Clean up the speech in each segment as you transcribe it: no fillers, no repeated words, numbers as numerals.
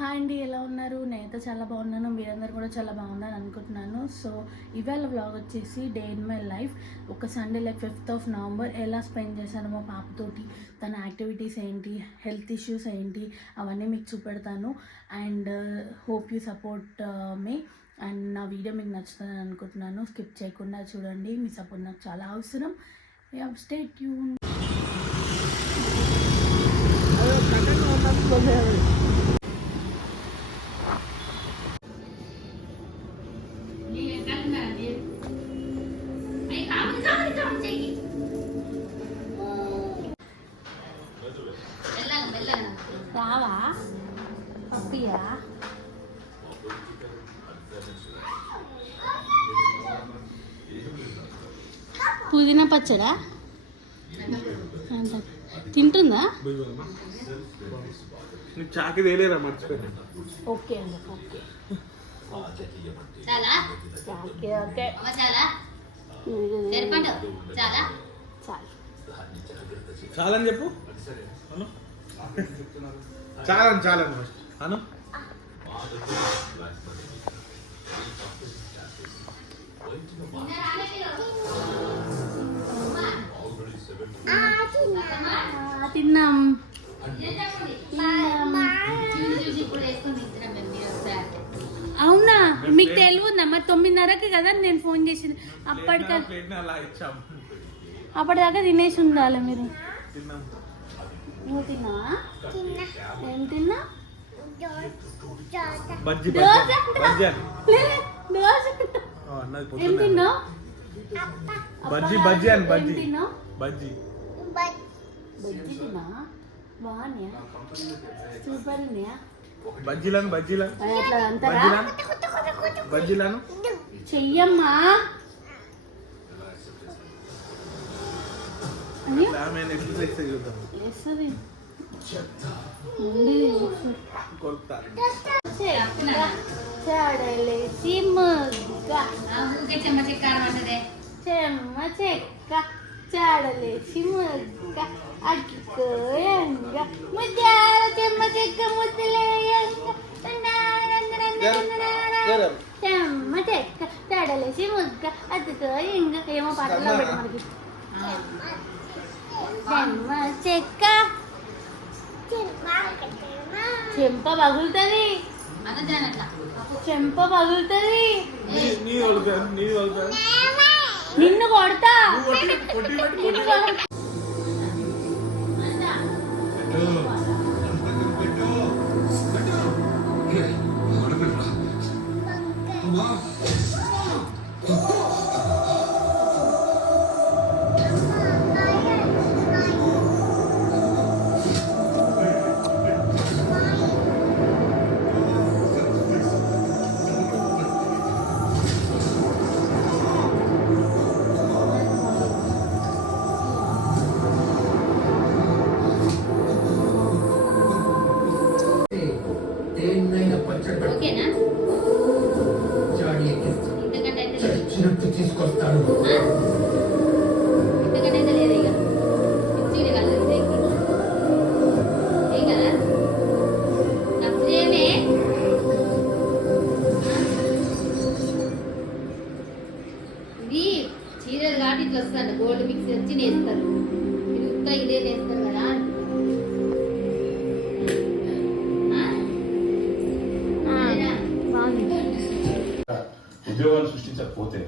Hi అండి, ఎలా ఉన్నారు? నేనైతే చాలా బాగున్నాను, మీరందరూ కూడా చాలా బాగున్నారు అనుకుంటున్నాను. సో ఇవాళ వ్లాగ్ వచ్చేసి డే ఇన్ మై లైఫ్. ఒక సండే లైక్ 5th నవంబర్ ఎలా స్పెండ్ చేశాను మా పాపతోటి, తన యాక్టివిటీస్ ఏంటి, హెల్త్ ఇష్యూస్ ఏంటి, అవన్నీ మీకు చూపెడతాను. And hope you support me. And నా వీడియో మీకు నచ్చుతుందని అనుకుంటున్నాను. స్కిప్ చేయకుండా చూడండి, మీ సపోర్ట్ నాకు చాలా అవసరం. Stay tune. రావా పప్పియా? పుదీనా పచ్చడా తింటుందా? చాకి తేలేరా మర్చిపోయి. ఓకే అండి, ఓకే ఓకే ఓకే చాలని చెప్పు. చాలని చాలని ఫస్ట్ అను. తిన్నాం. అవునా, మీకు తెలియదా? మరి 9:30కి కదా నేను ఫోన్ చేసింది. అప్పటిదాకా తినేసి ఉండాలి మీరు. నువ్వు తిన్నావా? ఏం తిన్నా? ఏం తిన్నావు? బజ్జీ బజ్జీ అని బజ్జీ బజ్జీ బజ్జీ తిన్నా. బాగున్నాయా? సూపర్ ఉన్నాయా? బజ్జీలను బజ్జీలను అట్లా అంటారా? బజ్జీలను చెయ్యమ్మా. చాడలేసి ముగ్గ చెమ్మ చెక్క చాడలేసి ముగ్గ అగ్గికోయంగా ముద్దాల చెమ్మ చెక్క ముద్దలేయంగా చెమ్మ చెక్క చాడలేసి ముగ్గ అగ్గికోయంగా. ఏమో పాటలో పెట్టి మనకి చెమ్మ చెక్క చెంప పగులుతుంది, చెంప పగులుతుంది. నిన్ను కొడతా. తీసుకొస్తాడు. ఇది చీరలు కాబట్టి ఇట్లా వస్తాడు. గోల్డ్ మిక్స్ వచ్చి నేస్తారు. మీరు ఉత్తా ఇదే నేస్తారు కదా. ఉద్యోగాలు సృష్టించకపోతే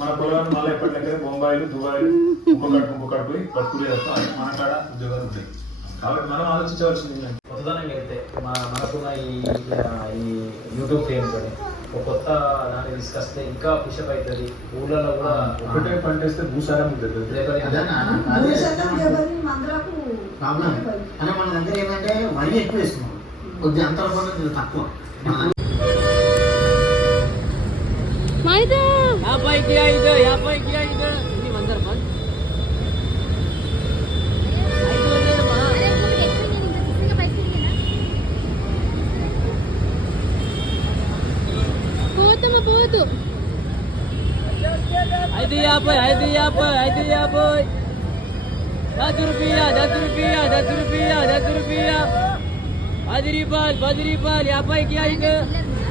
మన పొలాన్ని మళ్ళీ ఎప్పటికైతే బొంబాయిలు దుబాయ్లు ఇంకొకటి పోయి పట్టుకునే మన కాడ ఉద్యోగాలు ఉంటాయి. కాబట్టి మనం ఆలోచించవలసింది ఏంటంటే కొత్తదనం అయితే మనకున్న ఈ యూట్యూబ్ ఫేమ్ కానీ ఒక కొత్త దాన్ని తీసుకొస్తే ఇంకా పుషప్ అవుతుంది. ఊళ్ళలో కూడా ఒకటే పంట వేస్తే భూసారం ఉంటుంది. మన దగ్గర ఏంటంటే వరి ఎక్కువ వేస్తున్నాం, కొద్దిగా అంతరం తక్కువ. పోతు 10 rupiah. చిల్లర ఉందా?